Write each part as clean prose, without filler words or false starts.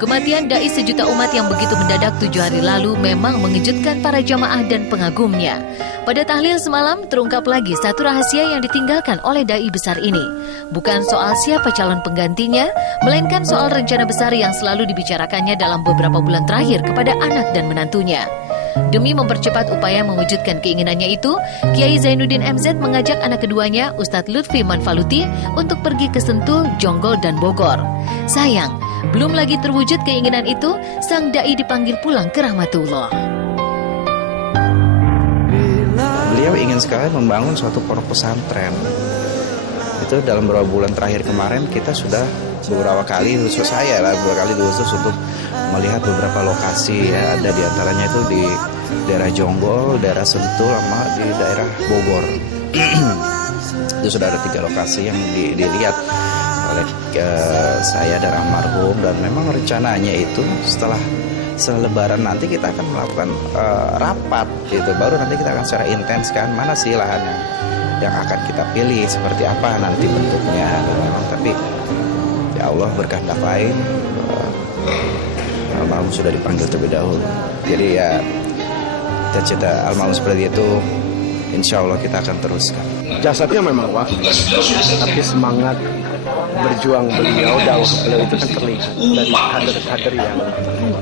Kematian dai sejuta umat yang begitu mendadak 7 hari lalu memang mengejutkan para jamaah dan pengagumnya. Pada tahlil semalam terungkap lagi satu rahasia yang ditinggalkan oleh dai besar ini. Bukan soal siapa calon penggantinya, melainkan soal rencana besar yang selalu dibicarakannya dalam beberapa bulan terakhir kepada anak dan menantunya. Demi mempercepat upaya mewujudkan keinginannya itu, Kiai Zainuddin MZ mengajak anak keduanya, Ustadz Lutfi Manfaluti, untuk pergi ke Sentul, Jonggol, dan Bogor. Sayang, belum lagi terwujud keinginan itu, sang dai dipanggil pulang ke rahmatullah. Beliau ingin sekali membangun suatu pondok pesantren. Itu dalam beberapa bulan terakhir kemarin kita sudah beberapa kali, khusus saya lah, beberapa kali khusus untuk melihat beberapa lokasi ya. Ada diantaranya itu di daerah Jonggol, daerah Sentul, sama di daerah Bogor. Itu sudah ada 3 lokasi yang dilihat oleh saya dan almarhum, dan memang rencananya itu setelah Lebaran nanti kita akan melakukan rapat gitu, baru nanti kita akan secara intens kan mana sih lahan yang akan kita pilih, seperti apa nanti bentuknya. Memang tapi ya Allah berkehendak lain, almarhum sudah dipanggil terlebih dahulu. Jadi ya cita-cita almarhum seperti itu, insya Allah kita akan teruskan. Jasadnya memang wafat, tapi semangat berjuang beliau, dakwah beliau itu kan terlihat dari kader-kader yang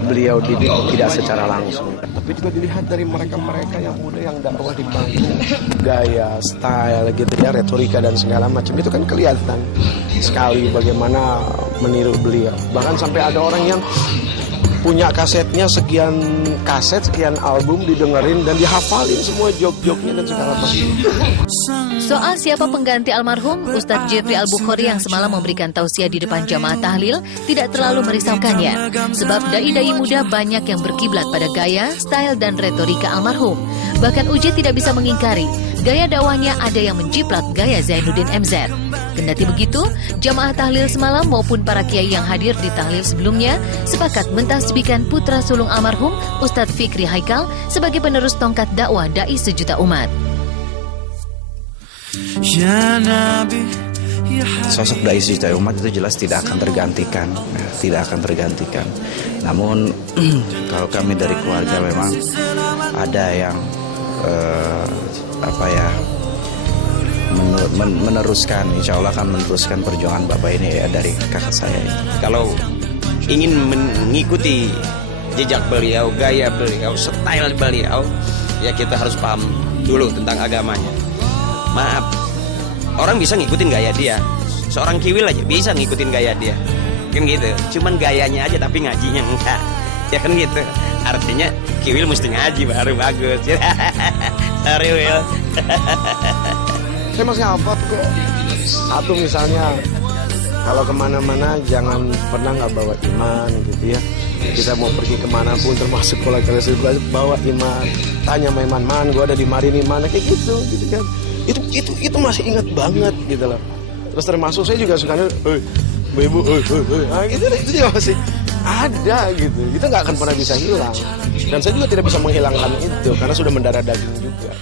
beliau didik tidak secara langsung, tapi juga dilihat dari mereka-mereka yang muda yang dakwah di panggung, gaya, style gitu ya, retorika dan segala macam itu kan kelihatan sekali bagaimana meniru beliau. Bahkan sampai ada orang yang punya kasetnya sekian kaset, sekian album didengerin dan dihafalin semua jog-jognya dan segala macam. Soal siapa pengganti almarhum, Ustadz Jeffrey Al-Bukhari yang semalam memberikan tausiah di depan jamaah tahlil tidak terlalu merisaukannya. Sebab dai-dai muda banyak yang berkiblat pada gaya, style, dan retorika almarhum. Bahkan Uji tidak bisa mengingkari, gaya dakwahnya ada yang menjiplak gaya Zainuddin MZ. Kendati begitu, jamaah tahlil semalam maupun para kiai yang hadir di tahlil sebelumnya sepakat mentasbihkan putra sulung almarhum Ustadz Fikri Haikal sebagai penerus tongkat dakwah dai sejuta umat. Sosok dai sejuta umat itu jelas tidak akan tergantikan, tidak akan tergantikan. Namun kalau kami dari keluarga memang ada yang meneruskan, insya Allah akan meneruskan perjuangan bapak ini ya, dari kakak saya ini. Kalau ingin mengikuti jejak beliau, gaya beliau, style beliau, ya kita harus paham dulu tentang agamanya. Maaf, orang bisa ngikutin gaya dia, seorang kiwil aja bisa ngikutin gaya dia, kan gitu. Cuman gayanya aja tapi ngajinya enggak, ya kan gitu. Artinya kiwil mesti ngaji baru bagus. Sorry Will. Saya masih hafal kok. Satu misalnya, kalau kemana-mana jangan pernah nggak bawa iman gitu ya. Kita mau pergi kemana pun, termasuk kalau kalian bawa iman. Tanya sama iman, man, gue ada di mari nih mana, kayak gitu kan. Itu masih ingat banget gitu loh. Terus termasuk saya juga sukanya, ibu, nah, gitu, itu juga masih ada gitu. Itu nggak akan pernah bisa hilang. Dan saya juga tidak bisa menghilangkan itu karena sudah mendarah daging juga.